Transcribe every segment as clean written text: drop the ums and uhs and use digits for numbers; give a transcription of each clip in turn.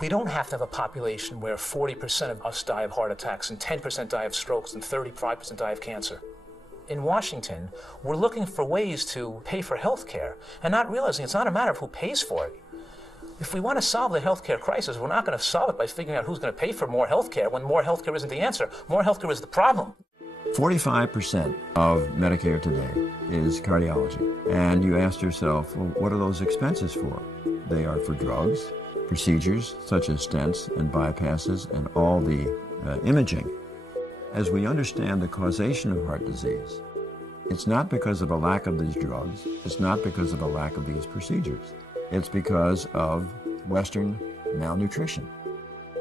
We don't have to have a population where 40% of us die of heart attacks and 10% die of strokes and 35% die of cancer. In Washington, we're looking for ways to pay for health care and not realizing it's not a matter of who pays for it. If we want to solve the health care crisis, we're not going to solve it by figuring out who's going to pay for more health care when more health care isn't the answer. More health care is the problem. 45% of Medicare today is cardiology. And you ask yourself, well, what are those expenses for? They are for drugs, procedures such as stents and bypasses and all the imaging. As we understand the causation of heart disease, it's not because of a lack of these drugs, it's not because of a lack of these procedures. It's because of Western malnutrition.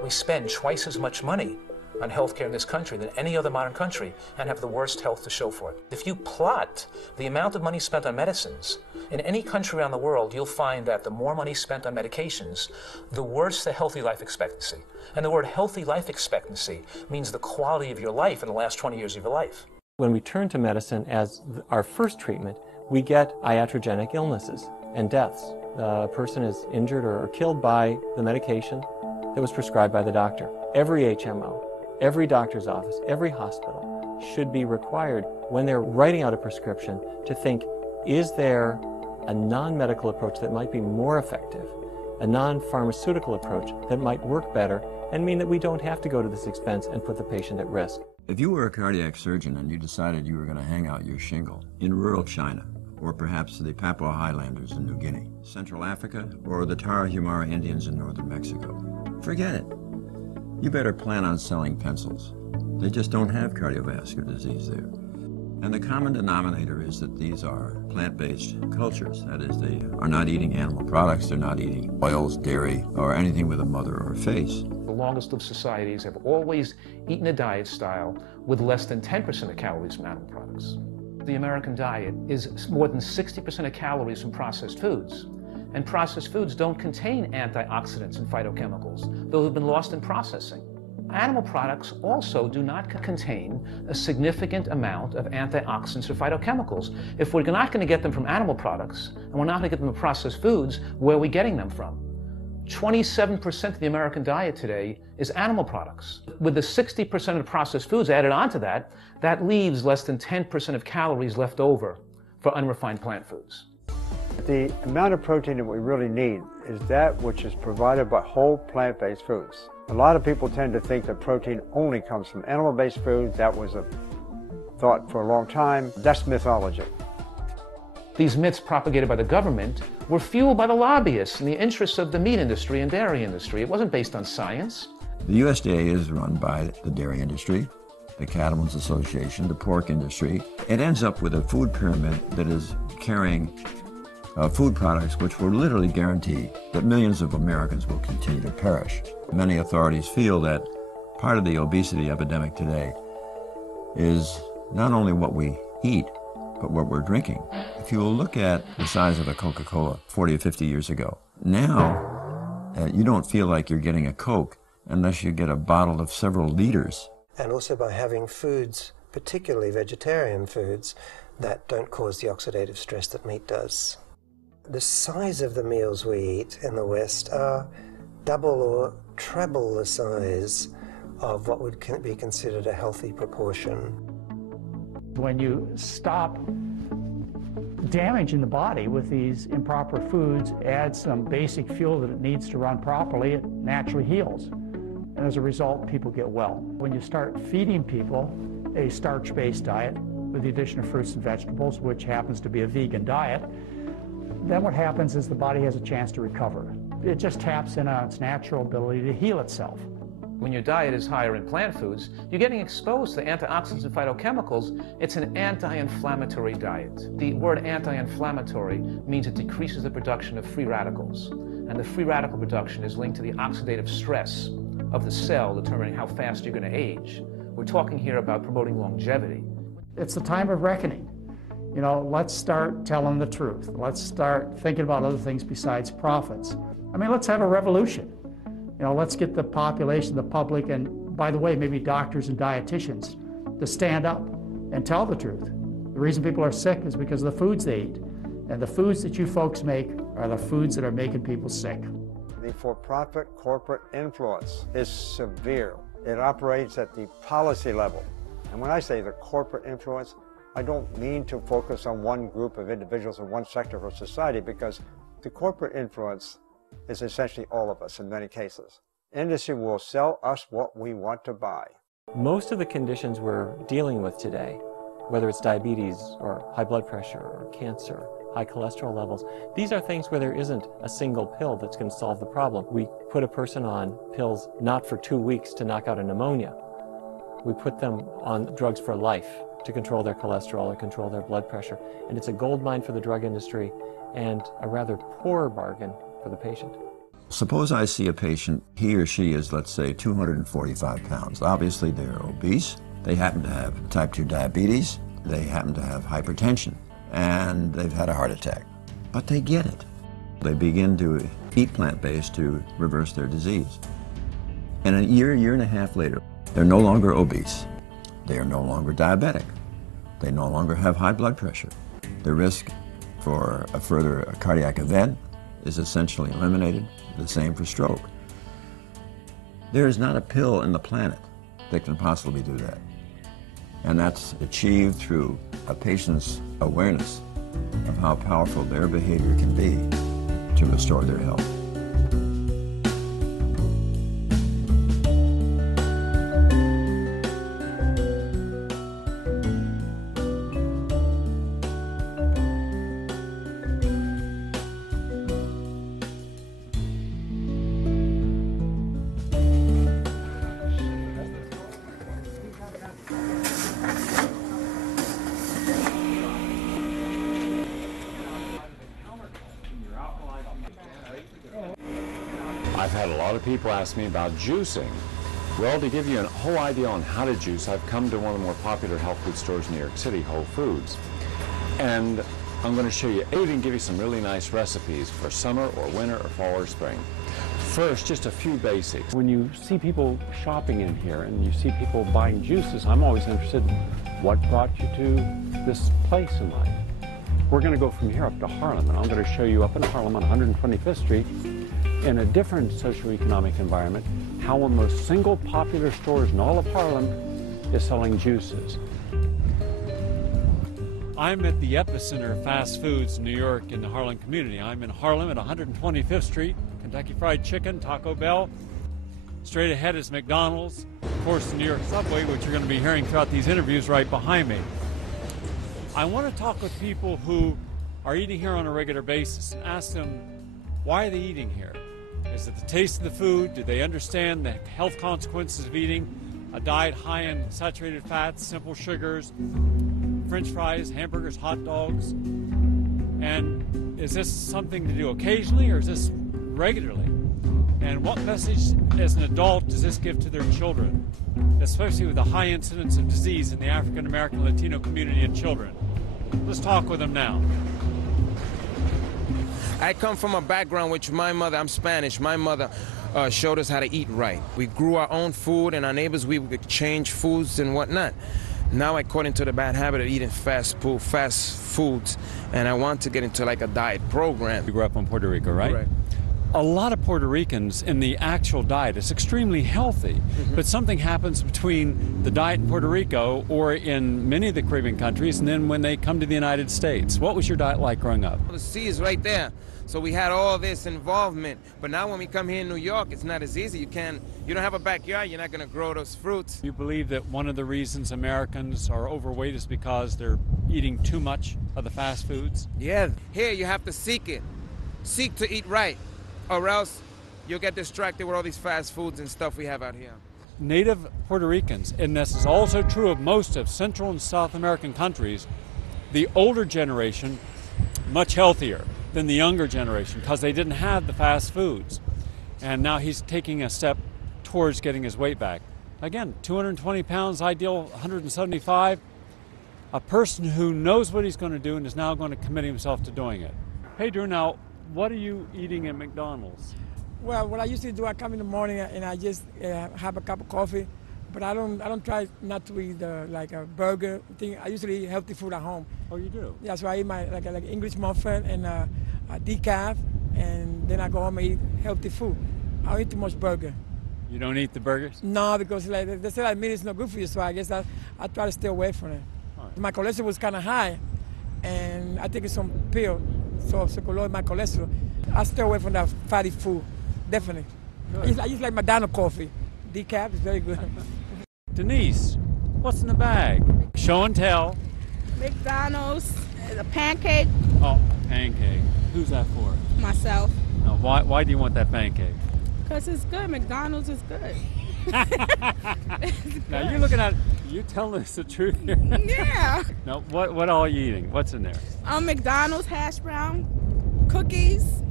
We spend twice as much money on healthcare in this country than any other modern country and have the worst health to show for it. If you plot the amount of money spent on medicines in any country around the world, you'll find that the more money spent on medications, the worse the healthy life expectancy. And the word healthy life expectancy means the quality of your life in the last 20 years of your life. When we turn to medicine as our first treatment, we get iatrogenic illnesses and deaths. A person is injured or killed by the medication that was prescribed by the doctor. Every HMO, every doctor's office, every hospital should be required when they're writing out a prescription to think, is there a non-medical approach that might be more effective, a non-pharmaceutical approach that might work better and mean that we don't have to go to this expense and put the patient at risk. If you were a cardiac surgeon and you decided you were going to hang out your shingle in rural China, or perhaps the Papua Highlanders in New Guinea, Central Africa, or the Tarahumara Indians in northern Mexico, forget it. You better plan on selling pencils. They just don't have cardiovascular disease there. And the common denominator is that these are plant-based cultures. That is, they are not eating animal products, they're not eating oils, dairy, or anything with a mother or a face. The longest lived societies have always eaten a diet style with less than 10% of calories from animal products. The American diet is more than 60% of calories from processed foods. And processed foods don't contain antioxidants and phytochemicals. Those have been lost in processing. Animal products also do not contain a significant amount of antioxidants or phytochemicals. If we're not going to get them from animal products, and we're not going to get them from processed foods, where are we getting them from? 27% of the American diet today is animal products. With the 60% of processed foods added onto that, that leaves less than 10% of calories left over for unrefined plant foods. The amount of protein that we really need is that which is provided by whole plant-based foods. A lot of people tend to think that protein only comes from animal-based foods. That was a thought for a long time. That's mythology. These myths propagated by the government were fueled by the lobbyists and the interests of the meat industry and dairy industry. It wasn't based on science. The USDA is run by the dairy industry, the Cattlemen's Association, the pork industry. It ends up with a food pyramid that is carrying food products which will literally guarantee that millions of Americans will continue to perish. Many authorities feel that part of the obesity epidemic today is not only what we eat, but what we're drinking. If you will look at the size of a Coca-Cola 40 or 50 years ago, now you don't feel like you're getting a Coke unless you get a bottle of several liters. And also by having foods, particularly vegetarian foods, that don't cause the oxidative stress that meat does. The size of the meals we eat in the West are double or treble the size of what would be considered a healthy proportion. When you stop damaging the body with these improper foods, add some basic fuel that it needs to run properly, it naturally heals. And as a result, people get well. When you start feeding people a starch-based diet with the addition of fruits and vegetables, which happens to be a vegan diet, then what happens is the body has a chance to recover. It just taps in on its natural ability to heal itself. When your diet is higher in plant foods, you're getting exposed to antioxidants and phytochemicals. It's an anti-inflammatory diet. The word anti-inflammatory means it decreases the production of free radicals. And the free radical production is linked to the oxidative stress of the cell, determining how fast you're going to age. We're talking here about promoting longevity. It's the time of reckoning. You know, let's start telling the truth. Let's start thinking about other things besides profits. I mean, let's have a revolution. You know, let's get the population, the public, and by the way, maybe doctors and dietitians to stand up and tell the truth. The reason people are sick is because of the foods they eat. And the foods that you folks make are the foods that are making people sick. The the for-profit corporate influence is severe. It operates at the policy level. And when I say the corporate influence, I don't mean to focus on one group of individuals in one sector of society, because the corporate influence is essentially all of us in many cases. Industry will sell us what we want to buy. Most of the conditions we're dealing with today, whether it's diabetes or high blood pressure or cancer, high cholesterol levels, these are things where there isn't a single pill that's going to solve the problem. We put a person on pills not for 2 weeks to knock out a pneumonia. We put them on drugs for life to control their cholesterol or control their blood pressure. And it's a gold mine for the drug industry and a rather poor bargain for the patient. Suppose I see a patient, he or she is, let's say, 245 pounds. Obviously, they're obese. They happen to have type 2 diabetes. They happen to have hypertension. And they've had a heart attack. But they get it. They begin to eat plant-based to reverse their disease. And a year and a half later, they're no longer obese. They are no longer diabetic. They no longer have high blood pressure. The risk for a further cardiac event is essentially eliminated. The same for stroke. There is not a pill in the planet that can possibly do that. And that's achieved through a patient's awareness of how powerful their behavior can be to restore their health. I've had a lot of people ask me about juicing. Well, to give you a whole idea on how to juice, I've come to one of the more popular health food stores in New York City, Whole Foods. And I'm going to show you 8 and give you some really nice recipes for summer or winter or fall or spring. First, just a few basics. When you see people shopping in here and you see people buying juices, I'm always interested in what brought you to this place in life. We're going to go from here up to Harlem, and I'm going to show you up in Harlem on 125th Street, in a different socioeconomic environment, how one of the most single popular stores in all of Harlem is selling juices. I'm at the epicenter of fast foods in New York in the Harlem community. I'm in Harlem at 125th Street, Kentucky Fried Chicken, Taco Bell. Straight ahead is McDonald's. Of course, the New York subway, which you're going to be hearing throughout these interviews right behind me. I want to talk with people who are eating here on a regular basis and ask them, why are they eating here? Is it the taste of the food? Do they understand the health consequences of eating a diet high in saturated fats, simple sugars, French fries, hamburgers, hot dogs? And is this something to do occasionally, or is this regularly? And what message as an adult does this give to their children, especially with the high incidence of disease in the African American Latino community and children? Let's talk with them now. I come from a background which my mother, I'm Spanish, my mother showed us how to eat right. We grew our own food, and our neighbors, we would exchange foods and whatnot. Now I caught into the bad habit of eating fast foods, and I want to get into like a diet program. You grew up in Puerto Rico, right? Correct. A lot of Puerto Ricans in the actual diet is extremely healthy, but something happens between the diet in Puerto Rico or in many of the Caribbean countries and then when they come to the United States. What was your diet like growing up? The sea is right there, so we had all this involvement, but now when we come here in New York, it's not as easy. You don't have a backyard, you're not going to grow those fruits. You believe that one of the reasons Americans are overweight is because they're eating too much of the fast foods? Yeah, here you have to seek it. Seek to eat right, or else you'll get distracted with all these fast foods and stuff we have out here. Native Puerto Ricans, and this is also true of most of Central and South American countries, the older generation, much healthier than the younger generation because they didn't have the fast foods. And now he's taking a step towards getting his weight back. Again, 220 pounds, ideal 175. A person who knows what he's going to do and is now going to commit himself to doing it. Hey, Drew, now, what are you eating at McDonald's? Well, what I usually do, I come in the morning and I just have a cup of coffee, but I don't try not to eat like a burger thing. I usually eat healthy food at home. Oh, you do? Yeah, so I eat my like English muffin and a decaf, and then I go home and eat healthy food. I don't eat too much burger. You don't eat the burgers? No, because like they say that meat is not good for you, so I guess I try to stay away from it. Right. My cholesterol was kind of high, and I take some pill, so to lower my cholesterol. I stay away from that fatty food, definitely. I just like McDonald's coffee. Decaf is very good. Denise, what's in the bag? Show and tell. McDonald's, a pancake. Oh, pancake. Who's that for? Myself. Now, why do you want that pancake? Because it's good. McDonald's is good. Now you're looking at, you telling us the truth here. Yeah. Now, what all are you eating? What's in there? McDonald's, hash brown, cookies.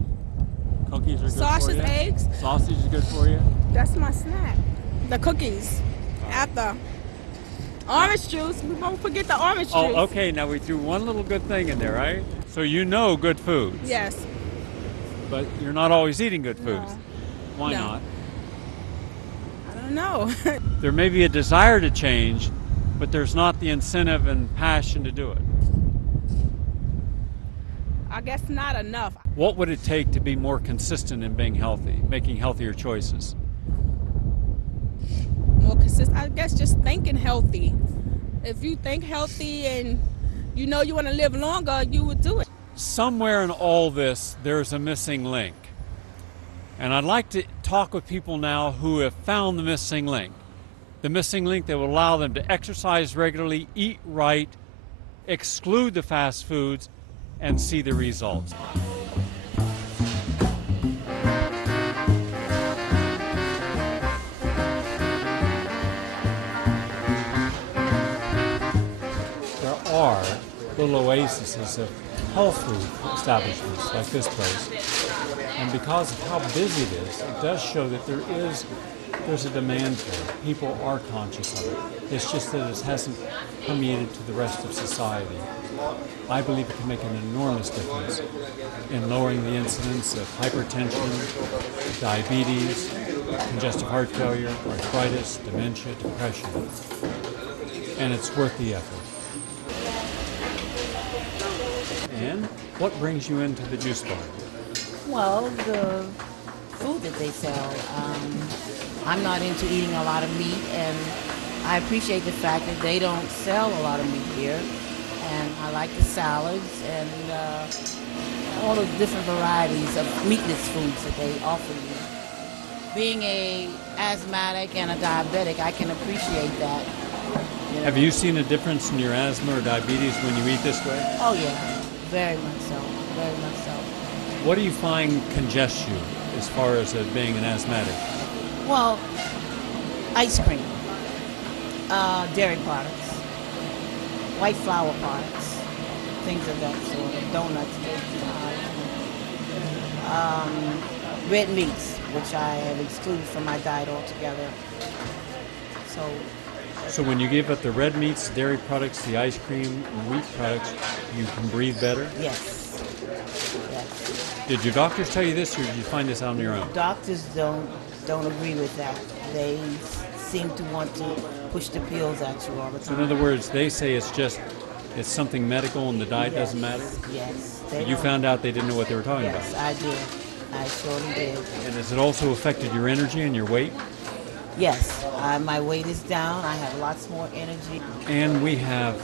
Cookies are good sausage, for you? eggs. Sausage is good for you? That's my snack. The cookies. After. Orange juice. We won't forget the orange juice. Oh, okay. Now we threw one little good thing in there, right? So you know good foods. Yes. But you're not always eating good foods. No. Why No. not? I don't know. There may be a desire to change, but there's not the incentive and passion to do it. I guess not enough. What would it take to be more consistent in being healthy, making healthier choices? More consistent. I guess just thinking healthy. If you think healthy and you know you want to live longer, you would do it. Somewhere in all this, there's a missing link. And I'd like to talk with people now who have found the missing link. The missing link that will allow them to exercise regularly, eat right, exclude the fast foods, and see the results. There are little oases of health food establishments like this place. And because of how busy it is, it does show that there's a demand for it. People are conscious of it. It's just that it hasn't permeated to the rest of society. I believe it can make an enormous difference in lowering the incidence of hypertension, diabetes, congestive heart failure, arthritis, dementia, depression. And it's worth the effort. And what brings you into the juice bar? Well, the food that they sell. I'm not into eating a lot of meat, and I appreciate the fact that they don't sell a lot of meat here. And I like the salads and all the different varieties of meatless foods that they offer you. Being a asthmatic and a diabetic, I can appreciate that. You know. Have you seen a difference in your asthma or diabetes when you eat this way? Oh yeah, very much so, very much so. What do you find congests you as far as being an asthmatic? Well, ice cream, dairy products, white flour products, things of that sort, donuts, red meats, which I have excluded from my diet altogether. So when you give up the red meats, dairy products, the ice cream, and wheat products, you can breathe better? Yes. Yes. Did your doctors tell you this, or did you find this out on your own? Doctors don't agree with that. They seem to want to push the pills at you all the time. So in other words, they say it's something medical and the diet Yes, doesn't matter? Yes. But you found out they didn't know what they were talking Yes, about? I did. I surely did. And has it also affected your energy and your weight? Yes. My weight is down. I have lots more energy. And we have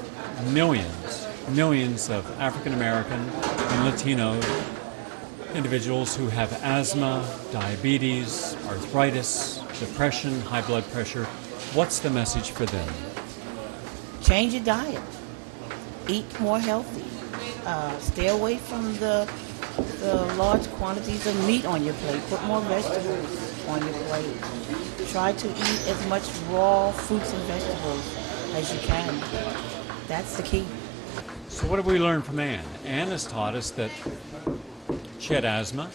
millions of African American and Latino individuals who have asthma, diabetes, arthritis, depression, high blood pressure. What's the message for them? Change your diet. Eat more healthy. Stay away from the large quantities of meat on your plate. Put more vegetables on your plate. Try to eat as much raw fruits and vegetables as you can. That's the key. So what have we learned from Ann? Ann has taught us that she had asthma,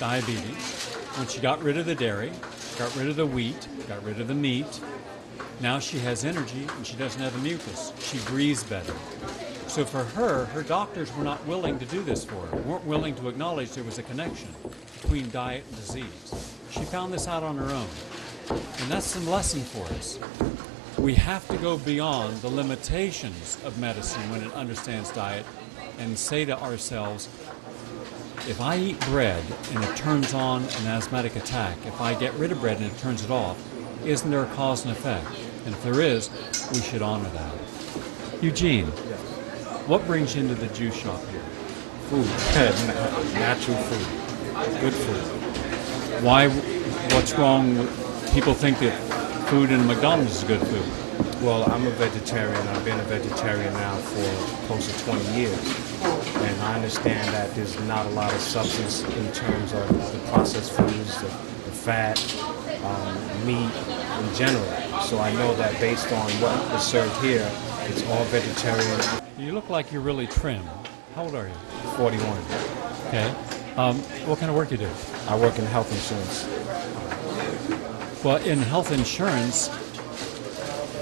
diabetes. When she got rid of the dairy, got rid of the wheat, got rid of the meat, now she has energy and she doesn't have the mucus. She breathes better. So for her, her doctors were not willing to do this for her, weren't willing to acknowledge there was a connection between diet and disease. She found this out on her own. And that's some lesson for us. We have to go beyond the limitations of medicine when it understands diet and say to ourselves, If I eat bread and it turns on an asthmatic attack, if I get rid of bread and it turns it off, isn't there a cause and effect? And if there is, we should honor that. Eugene, what brings you into the juice shop here? Food, natural food, good food. Why? What's wrong with people think that food in McDonald's is good food? Well, I'm a vegetarian. I've been a vegetarian now for close to 20 years. And I understand that there's not a lot of substance in terms of the processed foods, the fat, meat in general. So I know that based on what is served here, it's all vegetarian. You look like you're really trim. How old are you? 41. Okay. What kind of work do you do? I work in health insurance. Well, in health insurance,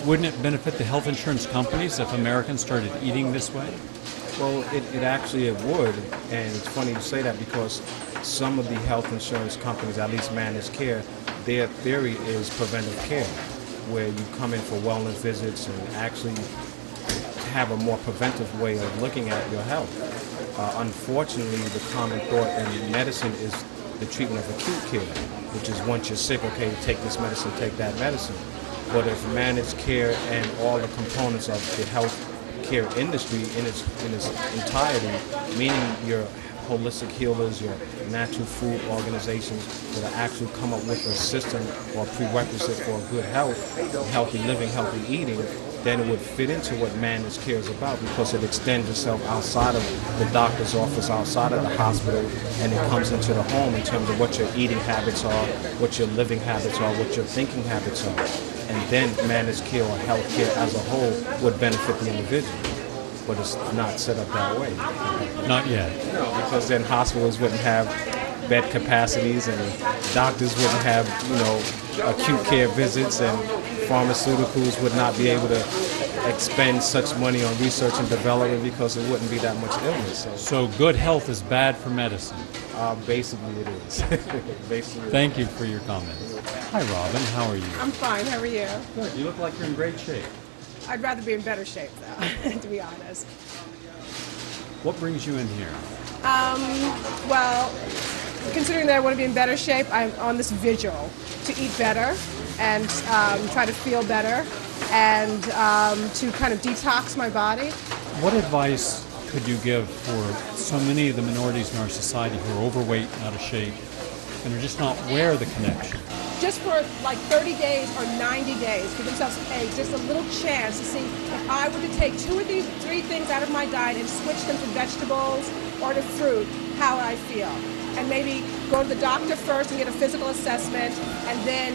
wouldn't it benefit the health insurance companies if Americans started eating this way? Well, it actually would, and it's funny you say that because some of the health insurance companies, at least managed care, their theory is preventive care, where you come in for wellness visits and actually have a more preventive way of looking at your health. Unfortunately, the common thought in medicine is the treatment of acute care, which is once you're sick, okay, take this medicine, take that medicine. But if managed care and all the components of the health care industry in its entirety, meaning your holistic healers, your natural food organizations that actually come up with a system or prerequisite for good health, healthy living, healthy eating, then it would fit into what managed care is about because it extends itself outside of the doctor's office, outside of the hospital, and it comes into the home in terms of what your eating habits are, what your living habits are, what your thinking habits are. And then managed care or health care as a whole would benefit the individual. But it's not set up that way. Not yet. No, because then hospitals wouldn't have bed capacities and doctors wouldn't have, acute care visits, and pharmaceuticals would not be able to expend such money on research and development because there wouldn't be that much illness. So good health is bad for medicine? Basically it is. Basically. Thank you for your comments. Hi Robin, how are you? I'm fine, how are you? Good, you look like you're in great shape. I'd rather be in better shape though, to be honest. What brings you in here? Well, considering that I want to be in better shape, I'm on this vigil to eat better and try to feel better and to kind of detox my body. What advice could you give for so many of the minorities in our society who are overweight, out of shape, and are just not aware of the connection? Just for like 30 days or 90 days, give themselves just a little chance to see if I were to take 2 or 3 things out of my diet and switch them to vegetables or to fruit, how I feel. And maybe go to the doctor first and get a physical assessment, and then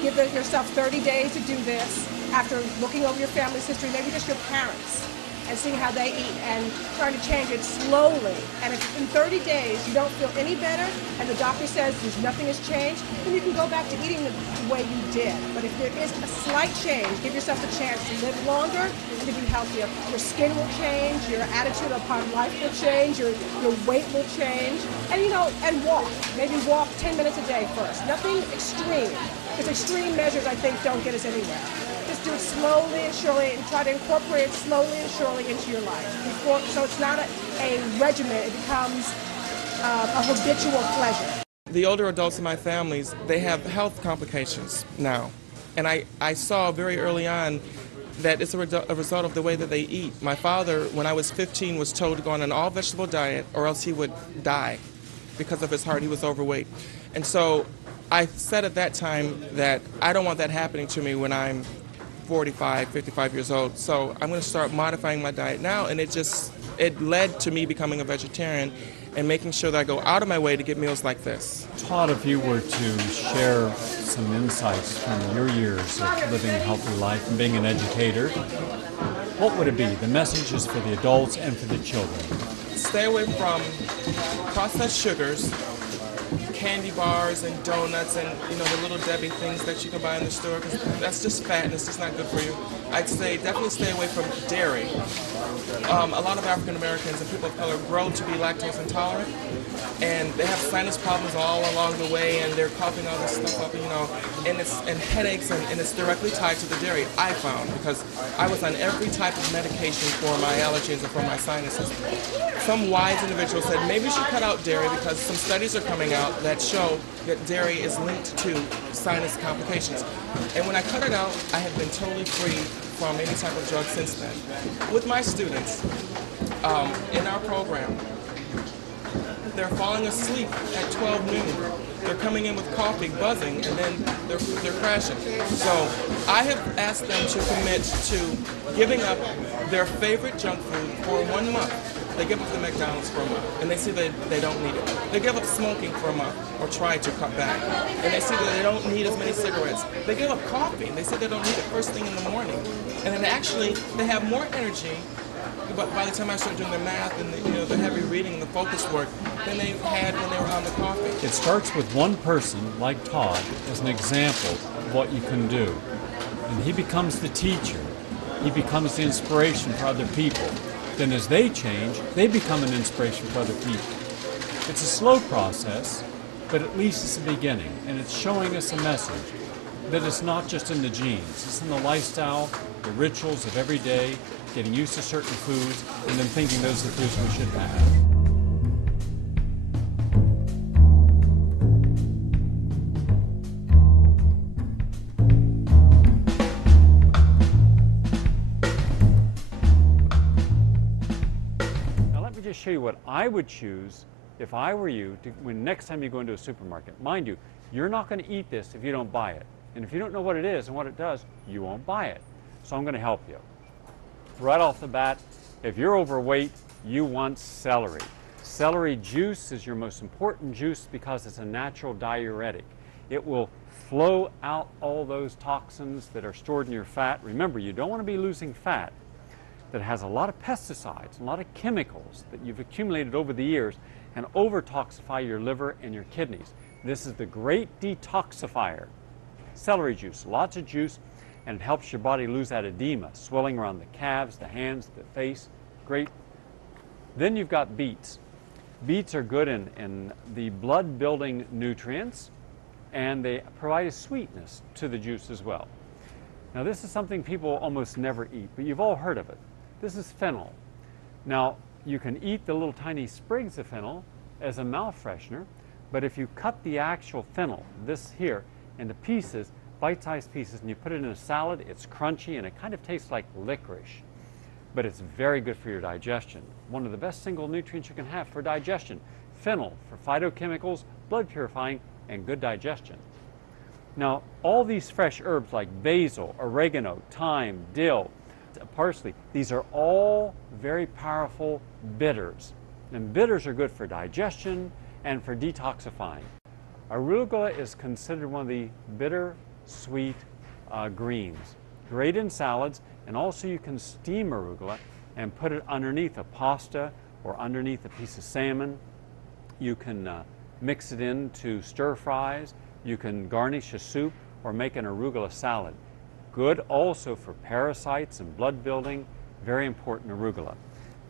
give yourself 30 days to do this after looking over your family's history, maybe just your parents, and seeing how they eat and trying to change it slowly. And if in 30 days you don't feel any better and the doctor says nothing has changed, then you can go back to eating the way you did. But if there is a slight change, give yourself a chance to live longer and to be healthier. Your skin will change, your attitude upon life will change, your weight will change, and and walk. Maybe walk 10 minutes a day first. Nothing extreme, because extreme measures I think don't get us anywhere. Just do it slowly and surely and try to incorporate it slowly and surely into your life. So it's not a regimen, it becomes a habitual pleasure. The older adults in my families, they have health complications now. And I saw very early on that it's a result of the way that they eat. My father, when I was 15, was told to go on an all-vegetable diet or else he would die because of his heart. He was overweight. And so I said at that time that I don't want that happening to me when I'm 45, 55 years old. So I'm going to start modifying my diet now, and it led to me becoming a vegetarian and making sure that I go out of my way to get meals like this. Todd, if you were to share some insights from your years of living a healthy life and being an educator, what would it be? The message is for the adults and for the children. Stay away from processed sugars, candy bars and donuts and the little Debbie things that you can buy in the store, because that's just fat and it's just not good for you. I'd say definitely stay away from dairy. A lot of African Americans and people of color grow to be lactose intolerant, and they have sinus problems all along the way, and they're coughing all this stuff up, and headaches, and it's directly tied to the dairy, I found, because I was on every type of medication for my allergies and for my sinuses. Some wise individuals said maybe you should cut out dairy because some studies are coming out that show that dairy is linked to sinus complications. And when I cut it out, I have been totally free from any type of drug since then. With my students, in our program, they're falling asleep at 12 noon. They're coming in with coffee, buzzing, and then they're crashing. So I have asked them to commit to giving up their favorite junk food for 1 month. They give up the McDonald's for a month, and they see that they don't need it. They give up smoking for a month, or try to cut back, and they see that they don't need as many cigarettes. They give up coffee, and they say they don't need it first thing in the morning. And then actually, they have more energy, but by the time I start doing the math and the heavy reading, the focus work, than they had when they were on the coffee. It starts with one person, like Todd, as an example of what you can do. And he becomes the teacher. He becomes the inspiration for other people. Then as they change, they become an inspiration for other people. It's a slow process, but at least it's the beginning, and it's showing us a message that it's not just in the genes, it's in the lifestyle, the rituals of every day, getting used to certain foods, and then thinking those are the foods we should have. Show you what I would choose if I were you when next time you go into a supermarket. Mind you, you're not going to eat this if you don't buy it. And if you don't know what it is and what it does, you won't buy it. So I'm going to help you. Right off the bat, if you're overweight, you want celery. Celery juice is your most important juice because it's a natural diuretic. It will flow out all those toxins that are stored in your fat. Remember, you don't want to be losing fat that has a lot of pesticides, a lot of chemicals that you've accumulated over the years and over-toxify your liver and your kidneys. This is the great detoxifier. Celery juice, lots of juice, and it helps your body lose that edema, swelling around the calves, the hands, the face. Great. Then you've got beets. Beets are good in the blood-building nutrients, and they provide a sweetness to the juice as well. Now this is something people almost never eat, but you've all heard of it. This is fennel. Now, you can eat the little tiny sprigs of fennel as a mouth freshener, but if you cut the actual fennel, this here, into pieces, bite-sized pieces, and you put it in a salad, it's crunchy and it kind of tastes like licorice, but it's very good for your digestion. One of the best single nutrients you can have for digestion. Fennel for phytochemicals, blood purifying, and good digestion. Now, all these fresh herbs like basil, oregano, thyme, dill, parsley, these are all very powerful bitters. And bitters are good for digestion and for detoxifying. Arugula is considered one of the bitter, sweet greens. Great in salads, and also you can steam arugula and put it underneath a pasta or underneath a piece of salmon. You can mix it into stir fries. You can garnish a soup or make an arugula salad. Good also for parasites and blood building, very important arugula.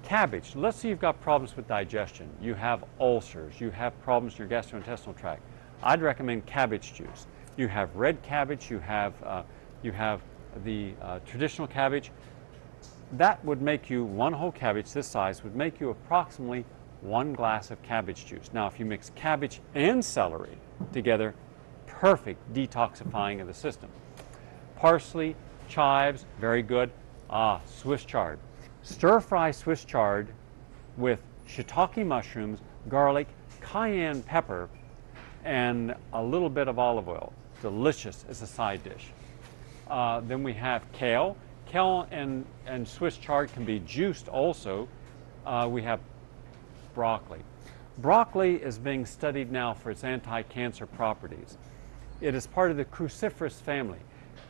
Cabbage, let's say you've got problems with digestion. You have ulcers, you have problems in your gastrointestinal tract. I'd recommend cabbage juice. You have red cabbage, you have the traditional cabbage. That would make you, one whole cabbage this size would make you approximately 1 glass of cabbage juice. Now if you mix cabbage and celery together, perfect detoxifying of the system. Parsley, chives, very good. Swiss chard. Stir fry Swiss chard with shiitake mushrooms, garlic, cayenne pepper, and a little bit of olive oil. Delicious as a side dish. Then we have kale. Kale and Swiss chard can be juiced also. We have broccoli. Broccoli is being studied now for its anti-cancer properties. It is part of the cruciferous family.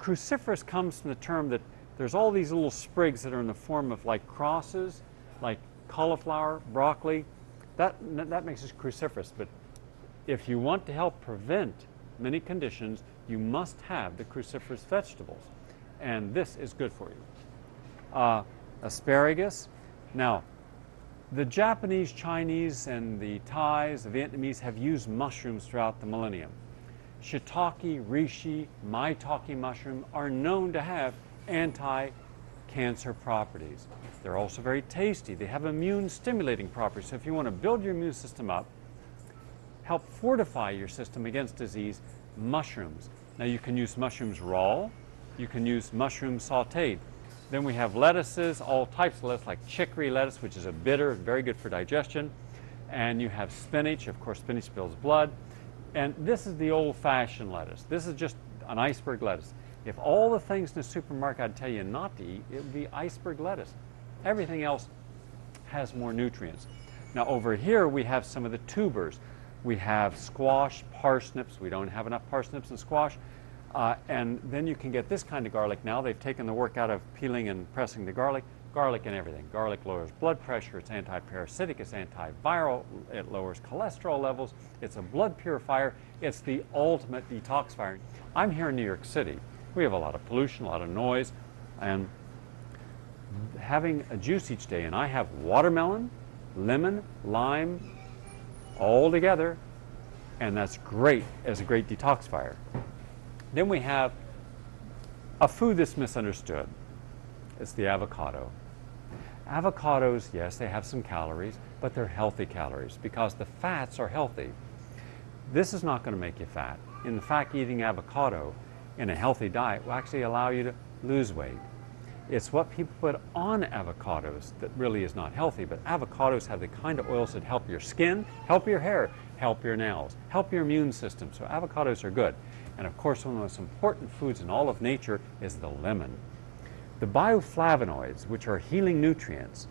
Cruciferous comes from the term that there's all these little sprigs that are in the form of like crosses, like cauliflower, broccoli. That makes us cruciferous. But if you want to help prevent many conditions, you must have the cruciferous vegetables. and this is good for you. Asparagus. Now, the Japanese, Chinese, and the Thais, the Vietnamese have used mushrooms throughout the millennium. Shiitake, reishi, maitake mushroom are known to have anti-cancer properties. They're also very tasty. They have immune-stimulating properties. So if you want to build your immune system up, help fortify your system against disease, mushrooms. Now you can use mushrooms raw, you can use mushrooms sauteed. Then we have lettuces, all types of lettuce, like chicory lettuce, which is a bitter, very good for digestion. And you have spinach. Of course, spinach spills blood. And this is the old-fashioned lettuce. This is just an iceberg lettuce. If all the things in the supermarket I'd tell you not to eat, it would be iceberg lettuce. Everything else has more nutrients. Now over here we have some of the tubers. We have squash, parsnips. We don't have enough parsnips and squash. And then you can get this kind of garlic now. They've taken the work out of peeling and pressing the garlic. Garlic and everything. Garlic lowers blood pressure. It's anti-parasitic. It's antiviral. It lowers cholesterol levels. It's a blood purifier. It's the ultimate detoxifier. I'm here in New York City. We have a lot of pollution, a lot of noise, and having a juice each day. And I have watermelon, lemon, lime, all together, and that's great as a great detoxifier. Then we have a food that's misunderstood. It's the avocado. Avocados, yes, they have some calories, but they're healthy calories because the fats are healthy. This is not going to make you fat. In fact, eating avocado in a healthy diet will actually allow you to lose weight. It's what people put on avocados that really is not healthy, but avocados have the kind of oils that help your skin, help your hair, help your nails, help your immune system. So avocados are good. And of course, one of the most important foods in all of nature is the lemon. The bioflavonoids, which are healing nutrients,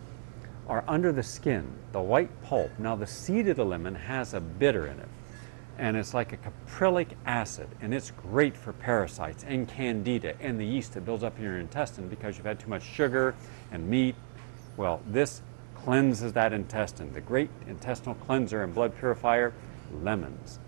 are under the skin, the white pulp. Now the seed of the lemon has a bitter in it, and it's like a caprylic acid, and it's great for parasites and candida and the yeast that builds up in your intestine because you've had too much sugar and meat. Well, this cleanses that intestine. The great intestinal cleanser and blood purifier, lemons.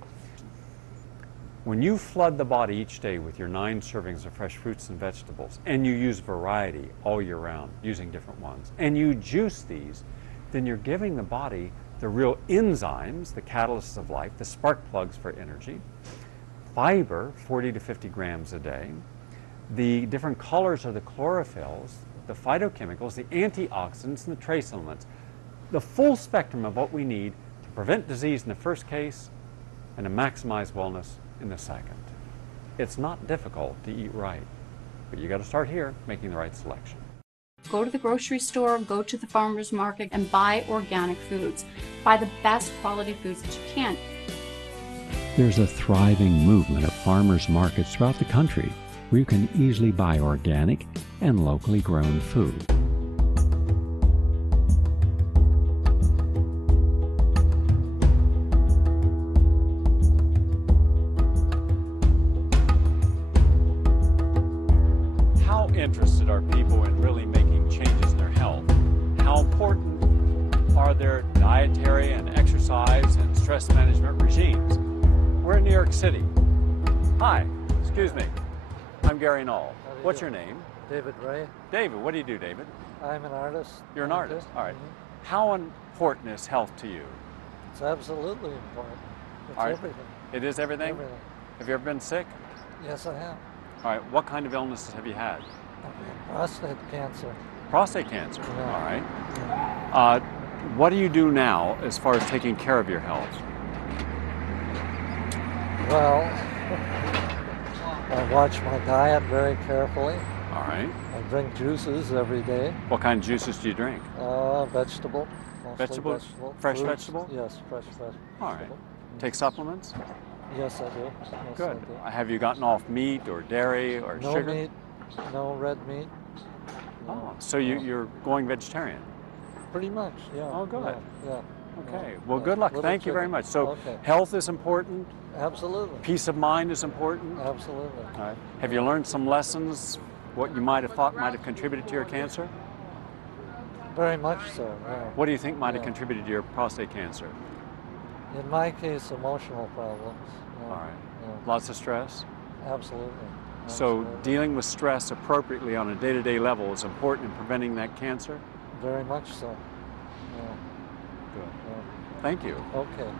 When you flood the body each day with your 9 servings of fresh fruits and vegetables, and you use variety all year round, using different ones, and you juice these, then you're giving the body the real enzymes, the catalysts of life, the spark plugs for energy, fiber, 40 to 50 grams a day, the different colors of the chlorophylls, the phytochemicals, the antioxidants, and the trace elements, the full spectrum of what we need to prevent disease in the first case and to maximize wellness in the second. It's not difficult to eat right, but you got to start here, making the right selection. Go to the grocery store, go to the farmer's market, and buy organic foods. Buy the best quality foods that you can. There's a thriving movement of farmers markets throughout the country where you can easily buy organic and locally grown food. How interested are people in really making changes in their health? How important are their dietary and exercise and stress management regimes? We're in New York City. Hi, excuse me. I'm Gary Knoll. What's your name? David Ray. David, what do you do, David? I'm an artist. You're an artist, all right. How important is health to you? It's absolutely important. It's All right. everything. It is everything? Everything. Have you ever been sick? Yes, I have. All right, what kind of illnesses have you had? Prostate cancer. Prostate cancer, Yeah. all right. What do you do now as far as taking care of your health? Well, I watch my diet very carefully. All right. I drink juices every day. What kind of juices do you drink? Vegetable. Mostly Vegetable? Fresh Fruits. vegetable? Yes, fresh vegetable. All right. Take supplements? Yes, I do. Yes, Good. I do. Have you gotten off meat or dairy or No sugar? meat, no red meat. Oh, so you're going vegetarian? Pretty much, yeah. Oh, good. Yeah. Okay. Well, good luck. Little Thank you very chicken. much. So Okay. health is important. Absolutely. Peace of mind is important. Absolutely. All right. Have you learned some lessons, what you might have thought might have contributed to your cancer? Very much so, yeah. What do you think might have Yeah. contributed to your prostate cancer? In my case, emotional problems. Yeah. All right. Yeah. Lots of stress? Absolutely. So dealing with stress appropriately on a day-to-day level is important in preventing that cancer? Very much so. Yeah. Good. Yeah. Thank you. Okay.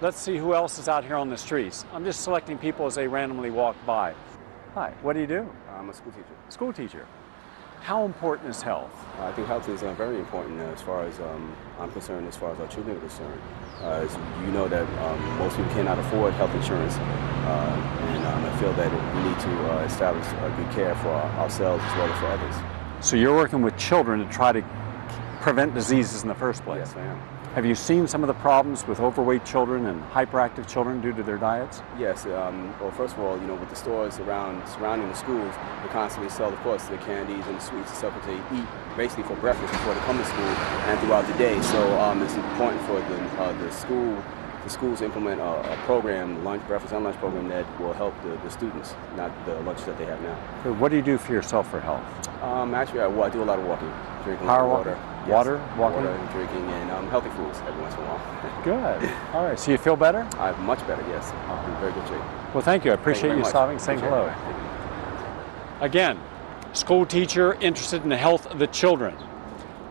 Let's see who else is out here on the streets. I'm just selecting people as they randomly walk by. Hi, what do you do? I'm a school teacher. School teacher. How important is health? I think health is very important as far as I'm concerned, as far as our children are concerned. As you know that most people cannot afford health insurance, and I feel that we need to establish a good care for ourselves as well as for others. So you're working with children to try to prevent diseases in the first place? Yes, I am. Have you seen some of the problems with overweight children and hyperactive children due to their diets? Yes. Well, first of all, you know, with the stores surrounding the schools, they constantly sell, of course, the candies and the sweets and stuff that they eat basically for breakfast before they come to school and throughout the day. So it's important for the schools implement a program, breakfast and lunch program that will help the students, not the lunches that they have now. So what do you do for yourself for health? Actually, I do a lot of walking, drinking Power a lot of walking? water. Water? Yes, Walking? water and drinking, and healthy foods every once in a while. Good. All right. So you feel better? I'm much better, yes. I'm in very good shape. Well, thank you. I appreciate you stopping and saying hello. Again, school teacher interested in the health of the children.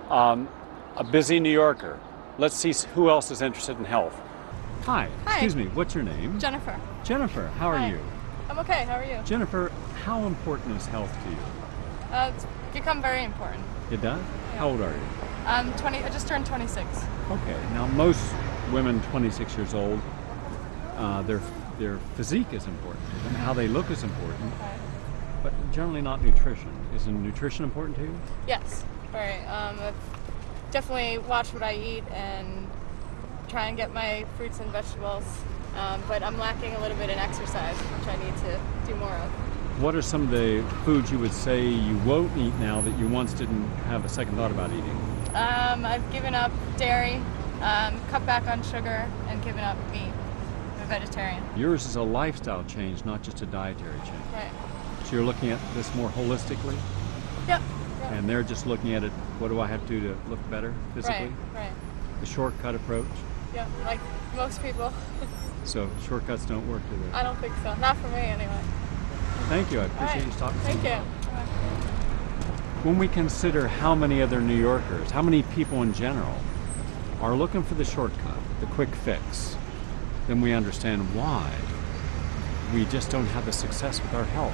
A busy New Yorker. Let's see who else is interested in health. Hi. Hi. Excuse me. What's your name? Jennifer. Jennifer. How are Hi. you? I'm okay. How are you? Jennifer, how important is health to you? It's become very important. It does? How old are you? I'm 20. I just turned 26. Okay. Now, most women 26 years old, their physique is important to them. How they look is important, but generally not nutrition. Is nutrition important to you? Yes. Very. I've definitely watch what I eat and try and get my fruits and vegetables. But I'm lacking a little bit in exercise, which I need to do more of. What are some of the foods you would say you won't eat now that you once didn't have a second thought about eating? I've given up dairy, cut back on sugar, and given up meat. I'm a vegetarian. Yours is a lifestyle change, not just a dietary change. Right. So you're looking at this more holistically? Yep. And they're just looking at it, what do I have to do to look better physically? Right. The shortcut approach? Yeah, like most people. So shortcuts don't work, do they? I don't think so. Not for me, anyway. Thank you. I appreciate you stopping. Thank you. When we consider how many other New Yorkers, how many people in general, are looking for the shortcut, the quick fix, then we understand why we just don't have the success with our health.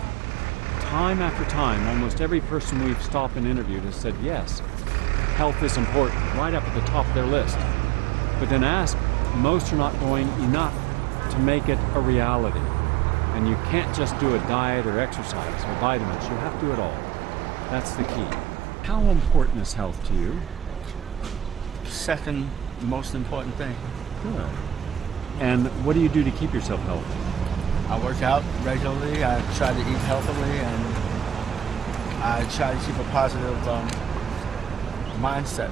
Time after time, almost every person we've stopped and interviewed has said, yes, health is important, right up at the top of their list. But then ask, most are not doing enough to make it a reality. And you can't just do a diet or exercise or vitamins, you have to do it all. That's the key. How important is health to you? Second most important thing. Good. And what do you do to keep yourself healthy? I work out regularly, I try to eat healthily, and I try to keep a positive mindset.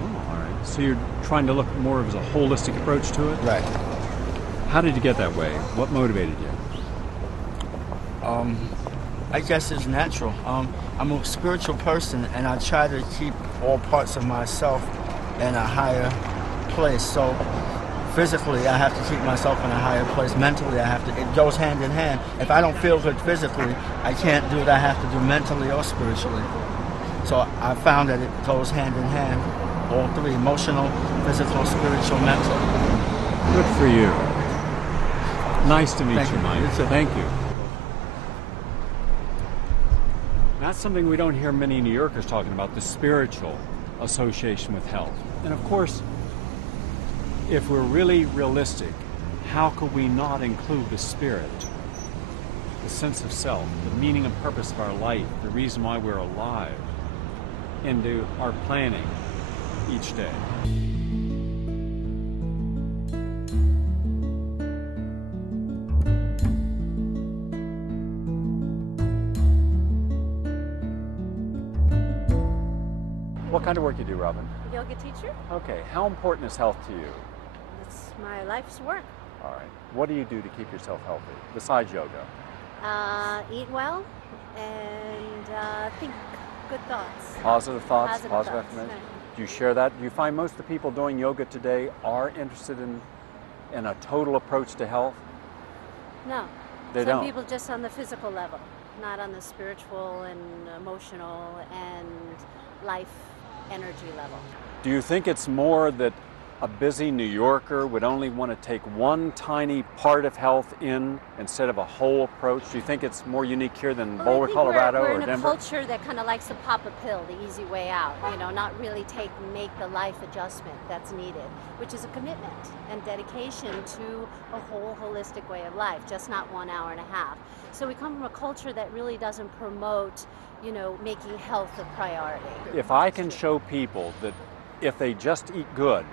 Oh, all right. So you're trying to look more as a holistic approach to it? Right. How did you get that way? What motivated you? I guess it's natural. I'm a spiritual person, and I try to keep all parts of myself in a higher place. So physically, I have to keep myself in a higher place. Mentally, I have to. It goes hand in hand. If I don't feel good physically, I can't do what I have to do mentally or spiritually. So I found that it goes hand in hand, all three: emotional, physical, spiritual, mental. Good for you. Nice to meet Thank you, you. Mike. You too. Thank you. That's something we don't hear many New Yorkers talking about, the spiritual association with health. And of course, if we're really realistic, how could we not include the spirit, the sense of self, the meaning and purpose of our life, the reason why we're alive, into our planning each day? What kind of work do you do, Robin? Yoga teacher. Okay, how important is health to you? It's my life's work. All right. What do you do to keep yourself healthy besides yoga? Eat well and think good thoughts. Positive thoughts, positive thoughts, affirmation. right. Do you share that? Do you find most of the people doing yoga today are interested in a total approach to health? No. They Some don't. people just on the physical level, not on the spiritual and emotional and life energy level. Do you think it's more that a busy New Yorker would only want to take one tiny part of health in instead of a whole approach? Do you think it's more unique here than Well, I Boulder, think Colorado, we're or in a Denver? culture that kind of likes to pop a pill, the easy way out, you know, not really make the life adjustment that's needed, which is a commitment and dedication to a whole holistic way of life, just not 1 hour and a half. So we come from a culture that really doesn't promote, you know, making health a priority. If I can show people that if they just eat good,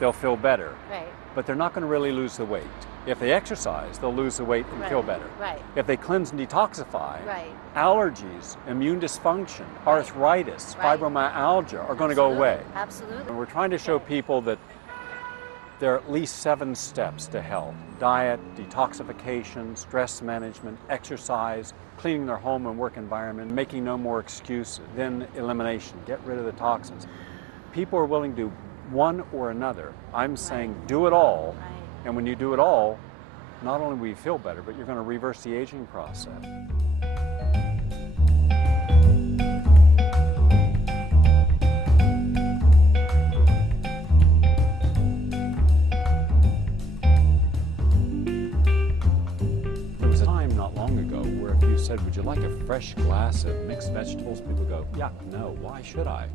they'll feel better, Right. but they're not going to really lose the weight. If they exercise, they'll lose the weight and Right, feel better. right. If they cleanse and detoxify, Right. allergies, immune dysfunction, arthritis, Right. fibromyalgia are going to go away. Absolutely. And we're trying to show people that there are at least 7 steps to health: diet, detoxification, stress management, exercise, cleaning their home and work environment, making no more excuses, then elimination, get rid of the toxins. People are willing to do one or another. I'm saying do it all, and when you do it all, not only will you feel better, but you're going to reverse the aging process. There was a time not long ago where if you said, would you like a fresh glass of mixed vegetables, people go, yuck, no, why should I?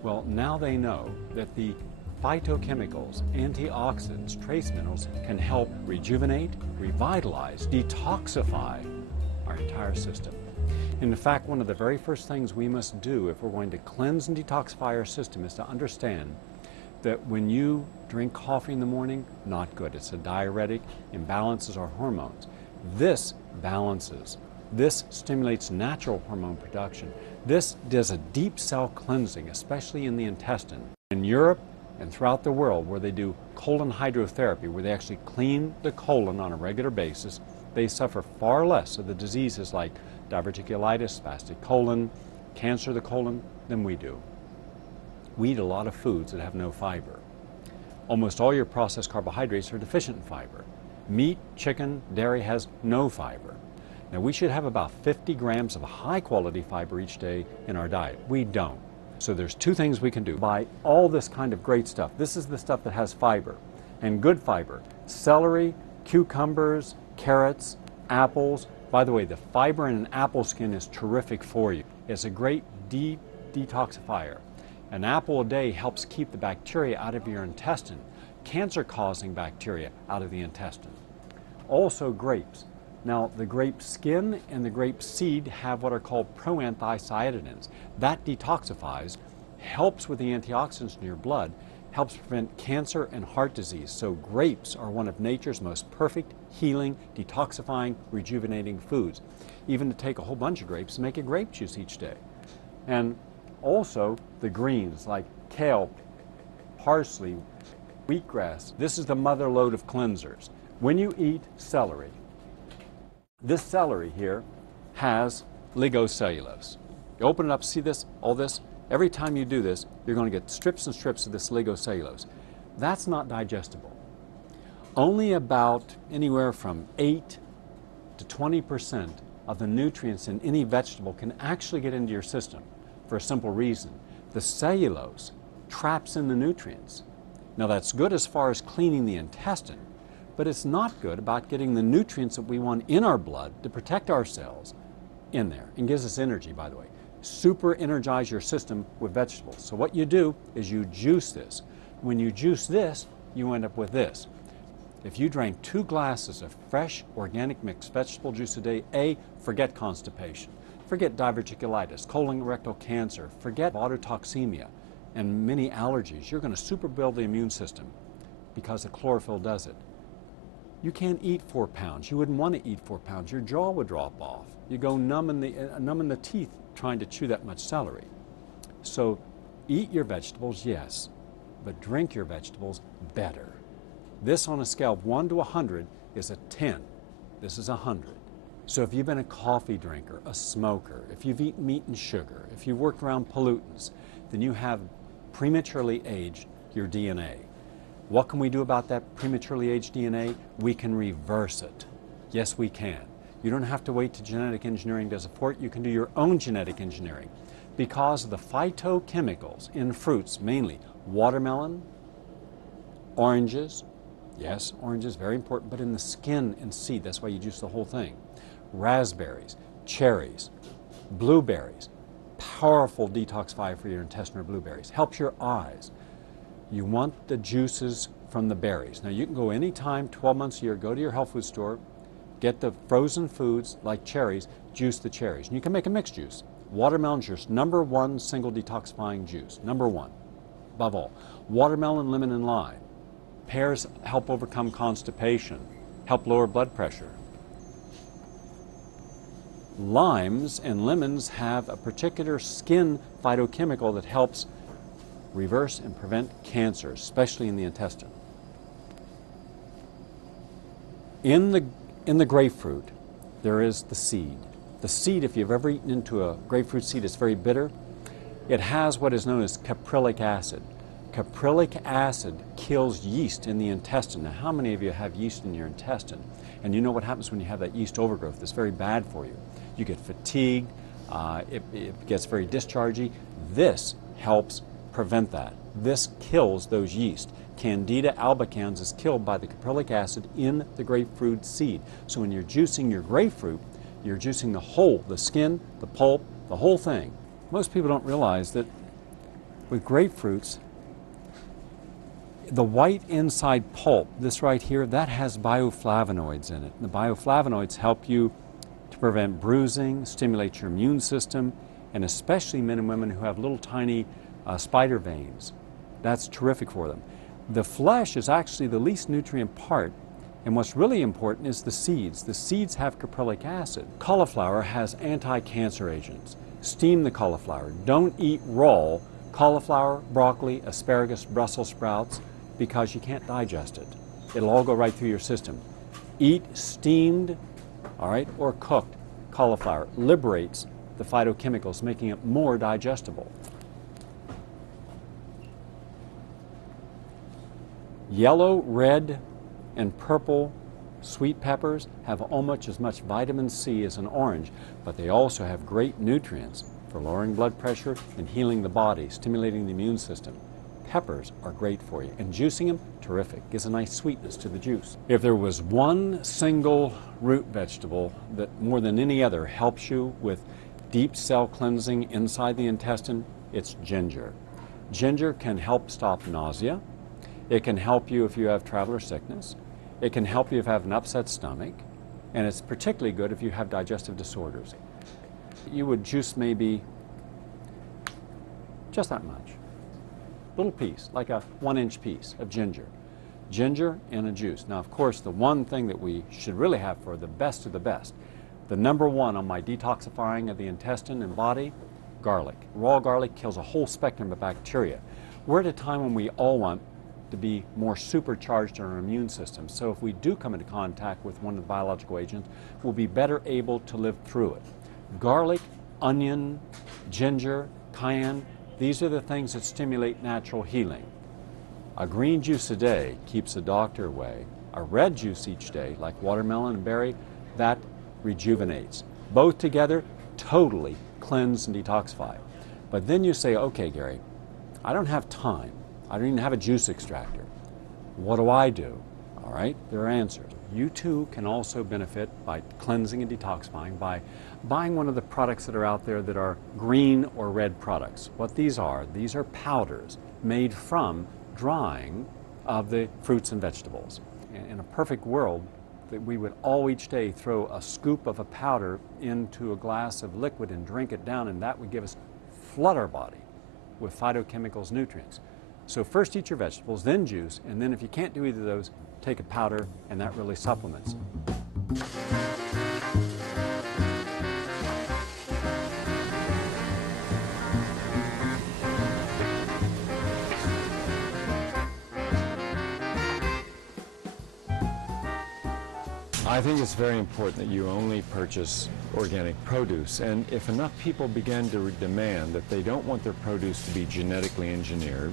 Well, now they know that the phytochemicals, antioxidants, trace minerals can help rejuvenate, revitalize, detoxify our entire system. In fact, one of the very first things we must do if we're going to cleanse and detoxify our system is to understand that when you drink coffee in the morning, not good. It's a diuretic, imbalances our hormones. This balances. This stimulates natural hormone production. This does a deep cell cleansing, especially in the intestine. In Europe and throughout the world, where they do colon hydrotherapy, where they actually clean the colon on a regular basis, they suffer far less of the diseases like diverticulitis, spastic colon, cancer of the colon than we do. We eat a lot of foods that have no fiber. Almost all your processed carbohydrates are deficient in fiber. Meat, chicken, dairy has no fiber. Now, we should have about 50 grams of high-quality fiber each day in our diet. We don't. So there's 2 things we can do. Buy all this kind of great stuff. This is the stuff that has fiber, and good fiber. Celery, cucumbers, carrots, apples. By the way, the fiber in an apple skin is terrific for you. It's a great detoxifier. An apple a day helps keep the bacteria out of your intestine, cancer-causing bacteria out of the intestine. Also grapes. Now, the grape skin and the grape seed have what are called proanthocyanidins. That detoxifies, helps with the antioxidants in your blood, helps prevent cancer and heart disease. So grapes are one of nature's most perfect healing, detoxifying, rejuvenating foods. Even to take a whole bunch of grapes and make a grape juice each day. And also the greens like kale, parsley, wheatgrass. This is the mother lode of cleansers. When you eat celery, this celery here has ligocellulose. You open it up, see this, all this? Every time you do this, you're going to get strips and strips of this ligocellulose. That's not digestible. Only about anywhere from 8 to 20% of the nutrients in any vegetable can actually get into your system for a simple reason. The cellulose traps in the nutrients. Now, that's good as far as cleaning the intestine, but it's not good about getting the nutrients that we want in our blood to protect our cells in there, and gives us energy, by the way. Super energize your system with vegetables. So what you do is you juice this. When you juice this, you end up with this. If you drank 2 glasses of fresh, organic mixed vegetable juice a day, forget constipation, forget diverticulitis, colorectal cancer, forget autotoxemia, and many allergies. You're going to super build the immune system because the chlorophyll does it. You can't eat 4 pounds. You wouldn't want to eat 4 pounds. Your jaw would drop off. You go numb in the teeth trying to chew that much celery. So eat your vegetables, yes, but drink your vegetables better. This on a scale of 1 to 100 is a 10. This is 100. So if you've been a coffee drinker, a smoker, if you've eaten meat and sugar, if you've worked around pollutants, then you have prematurely aged your DNA. What can we do about that prematurely aged DNA? We can reverse it. Yes, we can. You don't have to wait till genetic engineering does support. You can do your own genetic engineering because of the phytochemicals in fruits, mainly watermelon, oranges. Yes, oranges, very important, but in the skin and seed, that's why you juice the whole thing. Raspberries, cherries, blueberries, powerful detoxifier for your intestine or blueberries. Helps your eyes. You want the juices from the berries. Now you can go anytime, 12 months a year, go to your health food store, get the frozen foods like cherries, juice the cherries. And you can make a mixed juice. Watermelon's your #1 single detoxifying juice, #1, above all. Watermelon, lemon, and lime. Pears help overcome constipation, help lower blood pressure. Limes and lemons have a particular skin phytochemical that helps reverse and prevent cancer, especially in the intestine. In the grapefruit, there is the seed. The seed, if you've ever eaten into a grapefruit seed, it's very bitter. It has what is known as caprylic acid. Caprylic acid kills yeast in the intestine. Now, how many of you have yeast in your intestine? And you know what happens when you have that yeast overgrowth? It's very bad for you. You get fatigued, it gets very dischargy. This helps prevent that. This kills those yeast. Candida albicans is killed by the caprylic acid in the grapefruit seed. So when you're juicing your grapefruit, you're juicing the whole, the skin, the pulp, the whole thing. Most people don't realize that with grapefruits, the white inside pulp, this right here, that has bioflavonoids in it. The bioflavonoids help you to prevent bruising, stimulate your immune system, and especially men and women who have little tiny spider veins. That's terrific for them. The flesh is actually the least nutrient part, and what's really important is the seeds. The seeds have caprylic acid. Cauliflower has anti-cancer agents. Steam the cauliflower. Don't eat raw cauliflower, broccoli, asparagus, Brussels sprouts, because you can't digest it. It'll all go right through your system. Eat steamed, all right, or cooked cauliflower. Liberates the phytochemicals, making it more digestible. Yellow, red, and purple sweet peppers have almost as much vitamin C as an orange, but they also have great nutrients for lowering blood pressure and healing the body, stimulating the immune system. Peppers are great for you, and juicing them, terrific. Gives a nice sweetness to the juice. If there was one single root vegetable that more than any other helps you with deep cell cleansing inside the intestine, it's ginger. Ginger can help stop nausea. It can help you if you have traveler sickness. It can help you if you have an upset stomach. And it's particularly good if you have digestive disorders. You would juice maybe just that much. Little piece, like a 1-inch piece of ginger. Ginger in a juice. Now, of course, the one thing that we should really have for the best of the best, the #1 on my detoxifying of the intestine and body, garlic. Raw garlic kills a whole spectrum of bacteria. We're at a time when we all want to be more supercharged in our immune system. So if we do come into contact with one of the biological agents, we'll be better able to live through it. Garlic, onion, ginger, cayenne, these are the things that stimulate natural healing. A green juice a day keeps the doctor away. A red juice each day, like watermelon and berry, that rejuvenates. Both together, totally cleanse and detoxify. But then you say, okay, Gary, I don't have time. I don't even have a juice extractor. What do I do? All right, there are answers. You too can also benefit by cleansing and detoxifying by buying one of the products that are out there that are green or red products. What these are powders made from drying of the fruits and vegetables. In a perfect world, that we would all each day throw a scoop of a powder into a glass of liquid and drink it down, and that would give us, flood our body with phytochemicals, nutrients. So first eat your vegetables, then juice, and then if you can't do either of those, take a powder, and that really supplements. I think it's very important that you only purchase organic produce, and if enough people begin to demand that they don't want their produce to be genetically engineered,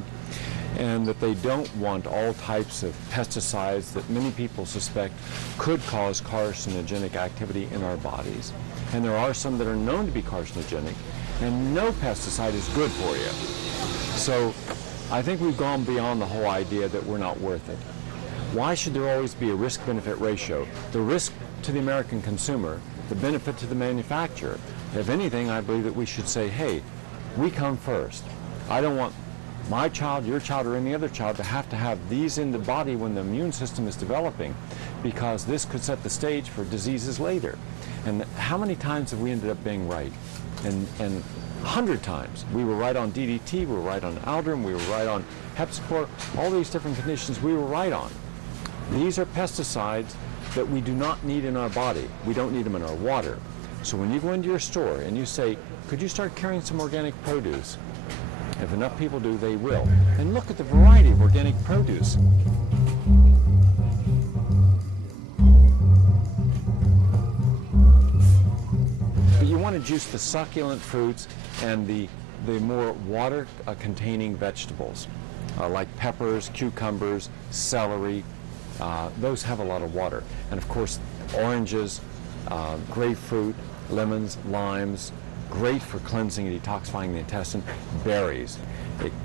and that they don't want all types of pesticides that many people suspect could cause carcinogenic activity in our bodies. And there are some that are known to be carcinogenic, and no pesticide is good for you. So I think we've gone beyond the whole idea that we're not worth it. Why should there always be a risk-benefit ratio? The risk to the American consumer, the benefit to the manufacturer. If anything, I believe that we should say, hey, we come first. I don't want my child, your child, or any other child to have these in the body when the immune system is developing, because this could set the stage for diseases later. And how many times have we ended up being right? And 100 times. We were right on DDT, we were right on Aldrin, we were right on Hepzicor, all these different conditions we were right on. These are pesticides that we do not need in our body. We don't need them in our water. So when you go into your store and you say, could you start carrying some organic produce? If enough people do, they will. And look at the variety of organic produce. But you want to juice the succulent fruits and the more water-containing vegetables, like peppers, cucumbers, celery. Those have a lot of water. And of course, oranges, grapefruit, lemons, limes, great for cleansing and detoxifying the intestine. Berries.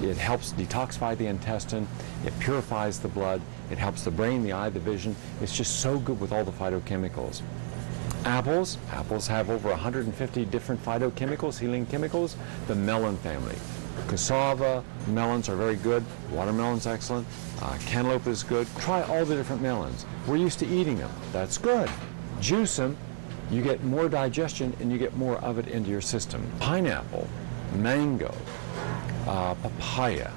It helps detoxify the intestine. It purifies the blood. It helps the brain, the eye, the vision. It's just so good with all the phytochemicals. Apples. Apples have over 150 different phytochemicals, healing chemicals. The melon family. Cassava, melons are very good. Watermelon's excellent. Cantaloupe is good. Try all the different melons. We're used to eating them. That's good. Juice them. You get more digestion and you get more of it into your system. Pineapple, mango, papaya,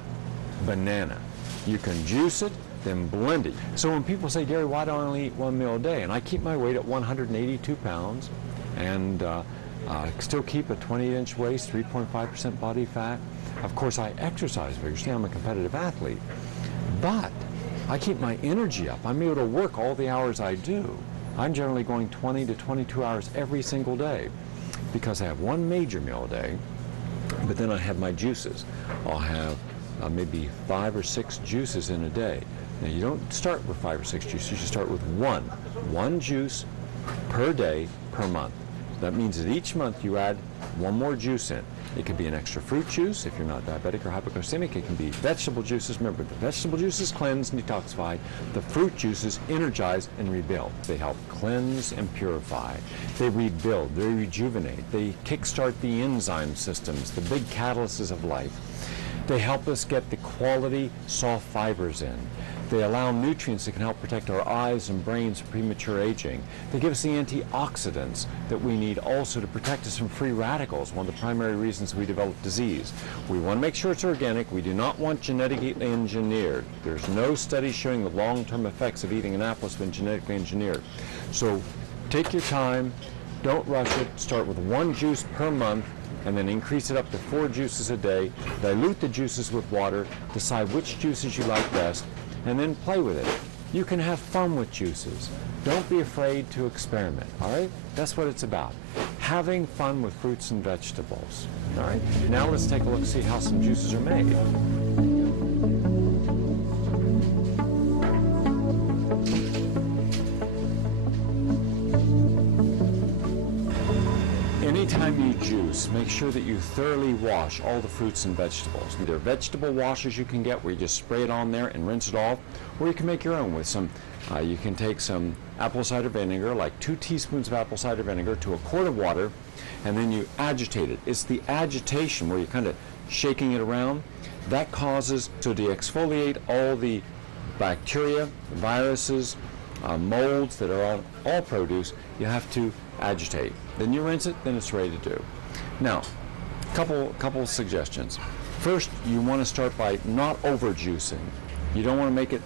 banana. You can juice it, then blend it. So when people say, Gary, why do I only eat one meal a day? And I keep my weight at 182 pounds and still keep a 28-inch waist, 3.5% body fat. Of course, I exercise vigorously. I'm a competitive athlete. But I keep my energy up. I'm able to work all the hours I do. I'm generally going 20 to 22 hours every single day because I have one major meal a day, but then I have my juices. I'll have maybe 5 or 6 juices in a day. Now, you don't start with 5 or 6 juices. You start with one juice per day per month. That means that each month you add one more juice in. It could be an extra fruit juice if you're not diabetic or hypoglycemic. It can be vegetable juices. Remember, the vegetable juices cleanse and detoxify. The fruit juices energize and rebuild. They help cleanse and purify. They rebuild. They rejuvenate. They kickstart the enzyme systems, the big catalysts of life. They help us get the quality soft fibers in. They allow nutrients that can help protect our eyes and brains from premature aging. They give us the antioxidants that we need also to protect us from free radicals, one of the primary reasons we develop disease. We want to make sure it's organic. We do not want genetically engineered. There's no study showing the long-term effects of eating an apple that's been genetically engineered. So take your time. Don't rush it. Start with one juice per month, and then increase it up to 4 juices a day. Dilute the juices with water. Decide which juices you like best, and then play with it. You can have fun with juices. Don't be afraid to experiment, all right? That's what it's about. Having fun with fruits and vegetables, all right? Now let's take a look and see how some juices are made. Anytime you juice, make sure that you thoroughly wash all the fruits and vegetables. Either vegetable washers you can get where you just spray it on there and rinse it off, or you can make your own with some, you can take some apple cider vinegar, like 2 teaspoons of apple cider vinegar to a quart of water, and then you agitate it. It's the agitation where you're kind of shaking it around that causes to de-exfoliate all the bacteria, viruses, molds that are on all produce. You have to agitate. Then you rinse it, then it's ready to do. Now, couple suggestions. First, you want to start by not over juicing. You don't want to make it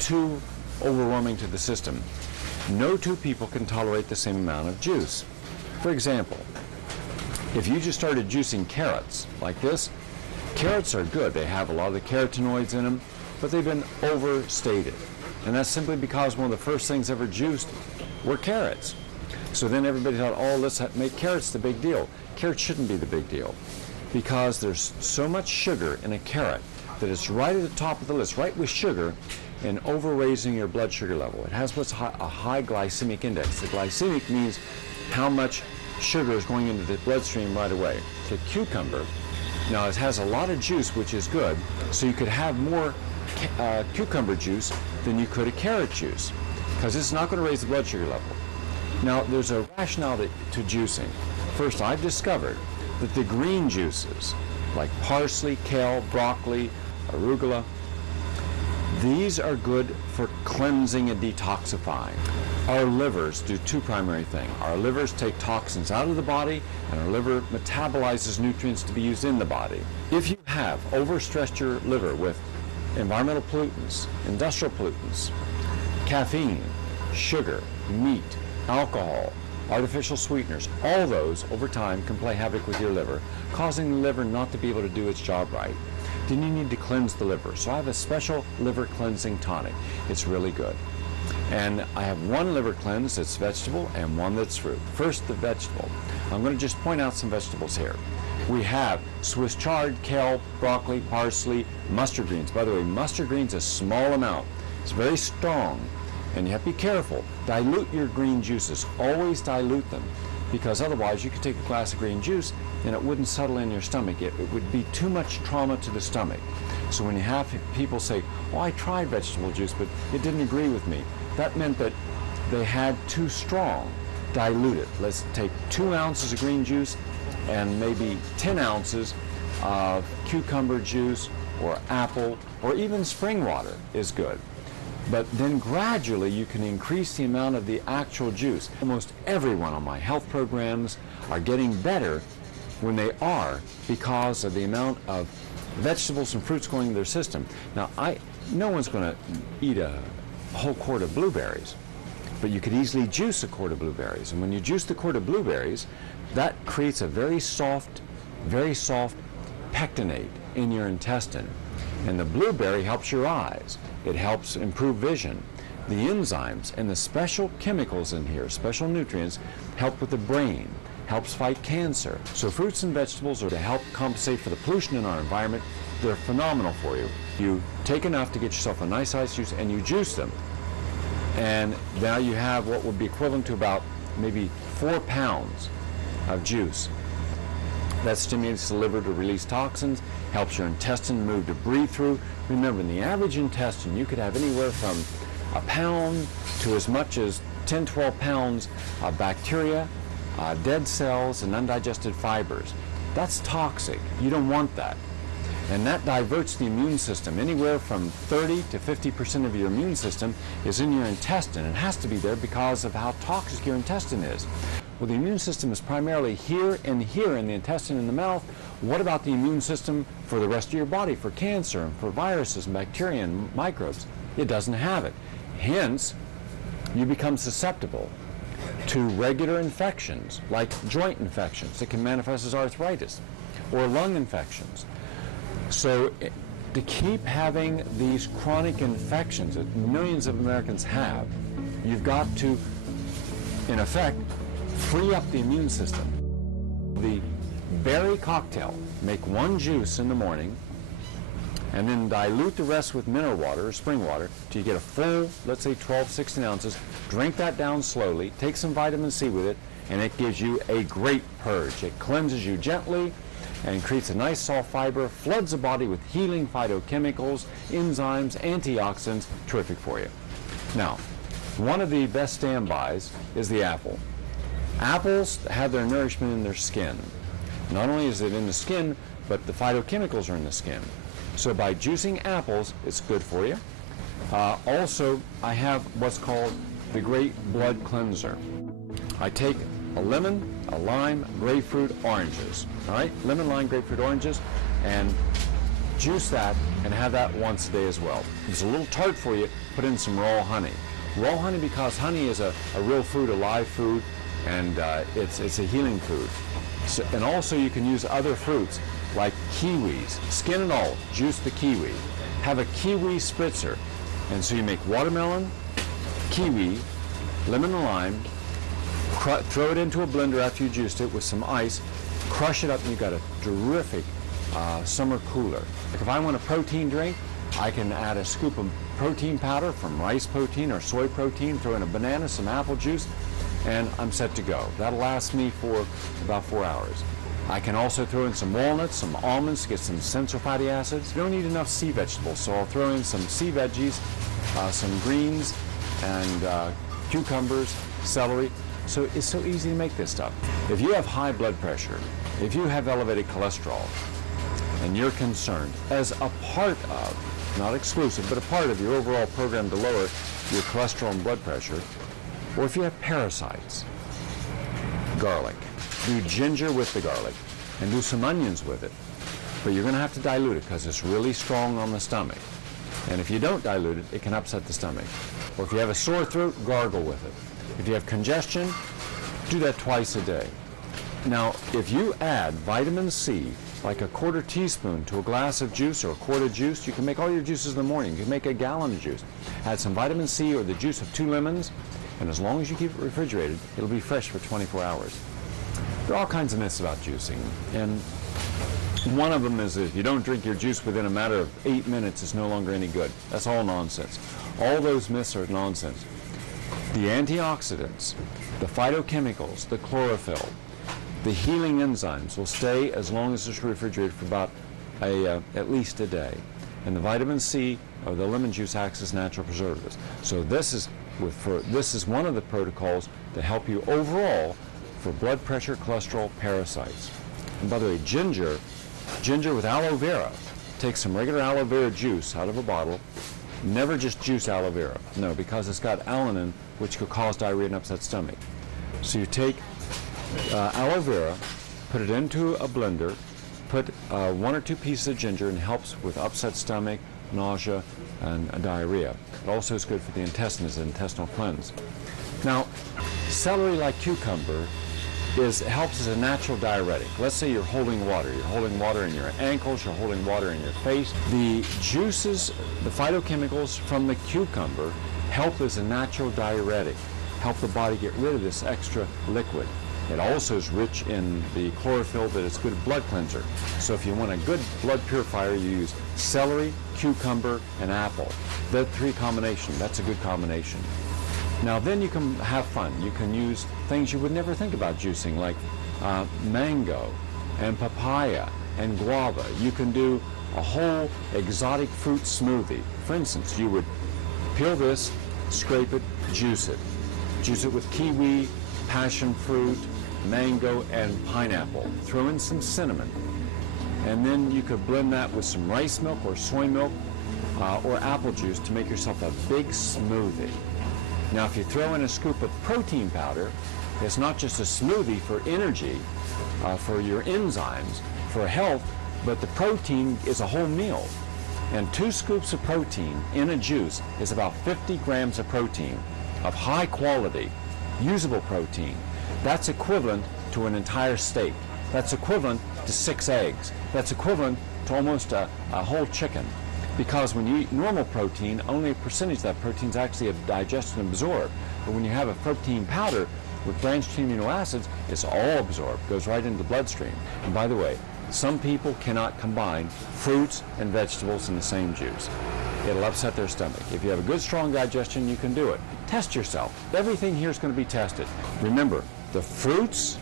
too overwhelming to the system. No 2 people can tolerate the same amount of juice. For example, if you just started juicing carrots like this, carrots are good. They have a lot of the carotenoids in them, but they've been overstated. And that's simply because one of the first things ever juiced were carrots. So then everybody thought, oh, let's make carrots the big deal. Carrots shouldn't be the big deal because there's so much sugar in a carrot that it's right at the top of the list, right with sugar, in over-raising your blood sugar level. It has what's a high glycemic index. The glycemic means how much sugar is going into the bloodstream right away. The cucumber, now it has a lot of juice, which is good, so you could have more cucumber juice than you could a carrot juice, because it's not going to raise the blood sugar level. Now, there's a rationale to juicing. First, I've discovered that the green juices, like parsley, kale, broccoli, arugula, these are good for cleansing and detoxifying. Our livers do two primary things. Our livers take toxins out of the body, and our liver metabolizes nutrients to be used in the body. If you have overstressed your liver with environmental pollutants, industrial pollutants, caffeine, sugar, meat, alcohol, artificial sweeteners, all those over time can play havoc with your liver, causing the liver not to be able to do its job right. Then you need to cleanse the liver. So I have a special liver cleansing tonic. It's really good. And I have one liver cleanse that's vegetable and one that's fruit. First, the vegetable. I'm going to just point out some vegetables here. We have Swiss chard, kale, broccoli, parsley, mustard greens. By the way, mustard greens, a small amount. It's very strong, and you have to be careful. Dilute your green juices. Always dilute them, because otherwise you could take a glass of green juice and it wouldn't settle in your stomach. It would be too much trauma to the stomach. So when you have people say, oh, I tried vegetable juice, but it didn't agree with me, that meant that they had too strong. Dilute it. Let's take 2 ounces of green juice and maybe 10 ounces of cucumber juice or apple, or even spring water is good. But then gradually you can increase the amount of the actual juice. Almost everyone on my health programs are getting better when they are, because of the amount of vegetables and fruits going into their system. Now, no one's going to eat a whole quart of blueberries, but you could easily juice a quart of blueberries. And when you juice the quart of blueberries, that creates a very soft pectinate in your intestine. And the blueberry helps your eyes. It helps improve vision. The enzymes and the special chemicals in here, special nutrients, help with the brain, helps fight cancer. So fruits and vegetables are to help compensate for the pollution in our environment. They're phenomenal for you. You take enough to get yourself a nice size juice and you juice them. And now you have what would be equivalent to about maybe 4 pounds of juice. That stimulates the liver to release toxins, helps your intestine move debris through. Remember, in the average intestine, you could have anywhere from a pound to as much as 10, 12 pounds of bacteria, dead cells, and undigested fibers. That's toxic. You don't want that. And that diverts the immune system. Anywhere from 30 to 50% of your immune system is in your intestine. It has to be there because of how toxic your intestine is. Well, the immune system is primarily here and here in the intestine and the mouth. What about the immune system for the rest of your body, for cancer and for viruses and bacteria and microbes? It doesn't have it. Hence, you become susceptible to regular infections, like joint infections that can manifest as arthritis, or lung infections. So to keep having these chronic infections that millions of Americans have, you've got to, in effect, free up the immune system. The berry cocktail, make 1 juice in the morning, and then dilute the rest with mineral water or spring water till you get a full, let's say 12, 16 ounces. Drink that down slowly, take some vitamin C with it, and it gives you a great purge. It cleanses you gently and creates a nice soft fiber, floods the body with healing phytochemicals, enzymes, antioxidants, terrific for you. Now, one of the best standbys is the apple. Apples have their nourishment in their skin. Not only is it in the skin, but the phytochemicals are in the skin. So by juicing apples, it's good for you. Also, I have what's called the Great Blood Cleanser. I take a lemon, a lime, grapefruit, oranges. All right, lemon, lime, grapefruit, oranges, and juice that and have that once a day as well. If it's a little tart for you, put in some raw honey. Raw honey, because honey is a real food, a live food, and it's a healing food. So, and also you can use other fruits like kiwis, skin and all, juice the kiwi. Have a kiwi spritzer. And so you make watermelon, kiwi, lemon and lime, throw it into a blender after you juiced it with some ice, crush it up, and you've got a terrific some are cooler. Like if I want a protein drink, I can add a scoop of protein powder from rice protein or soy protein, throw in a banana, some apple juice, and I'm set to go. That'll last me for about 4 hours. I can also throw in some walnuts, some almonds to get some essential fatty acids. You don't need enough sea vegetables, so I'll throw in some sea veggies, some greens, and cucumbers, celery. So it's so easy to make this stuff. If you have high blood pressure, if you have elevated cholesterol, and you're concerned, as a part of, not exclusive, but a part of your overall program to lower your cholesterol and blood pressure, or if you have parasites, garlic. Do ginger with the garlic and do some onions with it. But you're going to have to dilute it because it's really strong on the stomach. And if you don't dilute it, it can upset the stomach. Or if you have a sore throat, gargle with it. If you have congestion, do that twice a day. Now, if you add vitamin C, like a 1/4 teaspoon to a glass of juice or a quart of juice, you can make all your juices in the morning. You can make a gallon of juice. Add some vitamin C or the juice of 2 lemons, and as long as you keep it refrigerated, it'll be fresh for 24 hours. There are all kinds of myths about juicing, and one of them is that if you don't drink your juice within a matter of 8 minutes, it's no longer any good. That's all nonsense. All those myths are nonsense. The antioxidants, the phytochemicals, the chlorophyll, the healing enzymes will stay as long as it's refrigerated for about at least a day. And the vitamin C or the lemon juice acts as natural preservatives. So this is one of the protocols to help you overall for blood pressure, cholesterol, parasites. And by the way, ginger with aloe vera. Take some regular aloe vera juice out of a bottle. Never just juice aloe vera. No, because it's got alanine, which could cause diarrhea and upset stomach. So you take aloe vera, put it into a blender, put 1 or 2 pieces of ginger, and it helps with upset stomach, nausea, and diarrhea. It also is good for the intestines, an intestinal cleanse. Now, celery, like cucumber, helps as a natural diuretic. Let's say you're holding water. You're holding water in your ankles, you're holding water in your face. The juices, the phytochemicals from the cucumber help as a natural diuretic, help the body get rid of this extra liquid. It also is rich in the chlorophyll that is a good blood cleanser. So if you want a good blood purifier, you use celery, cucumber, and apple. That 3 combination, that's a good combination. Now then you can have fun. You can use things you would never think about juicing, like mango and papaya and guava. You can do a whole exotic fruit smoothie. For instance, you would peel this, scrape it, juice it. Juice it with kiwi, passion fruit, mango, and pineapple. Throw in some cinnamon. And then you could blend that with some rice milk or soy milk or apple juice to make yourself a big smoothie. Now, if you throw in a scoop of protein powder, it's not just a smoothie for energy, for your enzymes, for health, but the protein is a whole meal. And 2 scoops of protein in a juice is about 50 grams of protein, of high quality, usable protein. That's equivalent to an entire steak. That's equivalent to 6 eggs. That's equivalent to almost a whole chicken. Because when you eat normal protein, only a percentage of that protein is actually digested and absorbed. But when you have a protein powder with branched amino acids, it's all absorbed, goes right into the bloodstream. And by the way, some people cannot combine fruits and vegetables in the same juice. It'll upset their stomach. If you have a good, strong digestion, you can do it. Test yourself. Everything here is going to be tested. Remember, the fruits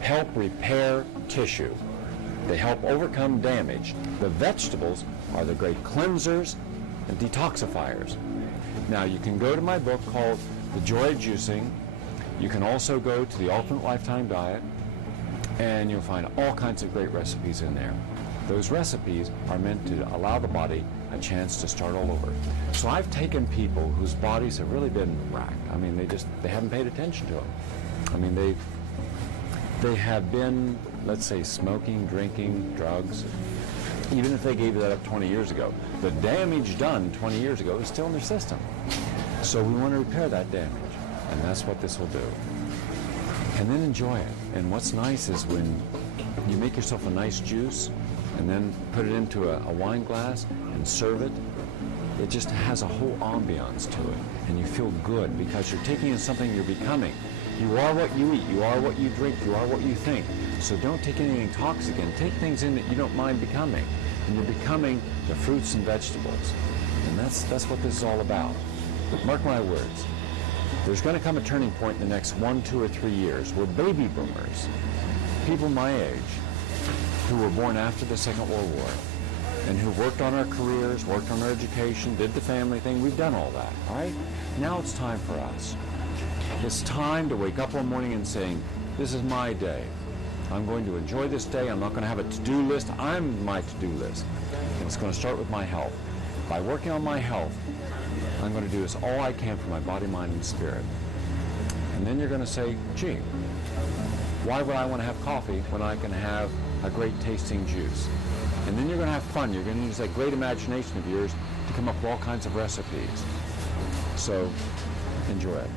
help repair tissue. They help overcome damage. The vegetables are the great cleansers and detoxifiers. Now, you can go to my book called The Joy of Juicing. You can also go to the Ultimate Lifetime Diet, and you'll find all kinds of great recipes in there. Those recipes are meant to allow the body a chance to start all over. So I've taken people whose bodies have really been racked. I mean, they haven't paid attention to them. I mean, they have been, let's say, smoking, drinking, drugs. Even if they gave that up 20 years ago, the damage done 20 years ago is still in their system. So we want to repair that damage, and that's what this will do. And then enjoy it. And what's nice is when you make yourself a nice juice and then put it into a wine glass and serve it, it just has a whole ambiance to it. And you feel good because you're taking in something you're becoming. You are what you eat. You are what you drink. You are what you think. So don't take anything toxic in. Take things in that you don't mind becoming. And you're becoming the fruits and vegetables. And that's what this is all about. But mark my words. There's going to come a turning point in the next 1, 2, or 3 years where baby boomers, people my age, who were born after the Second World War, and who worked on our careers, worked on our education, did the family thing, we've done all that, all right? Now it's time for us. It's time to wake up one morning and saying, this is my day. I'm going to enjoy this day. I'm not going to have a to-do list. I'm my to-do list. And it's going to start with my health. By working on my health, I'm going to do this all I can for my body, mind, and spirit. And then you're going to say, gee, why would I want to have coffee when I can have a great tasting juice? And then you're going to have fun. You're going to use that great imagination of yours to come up with all kinds of recipes. So enjoy it.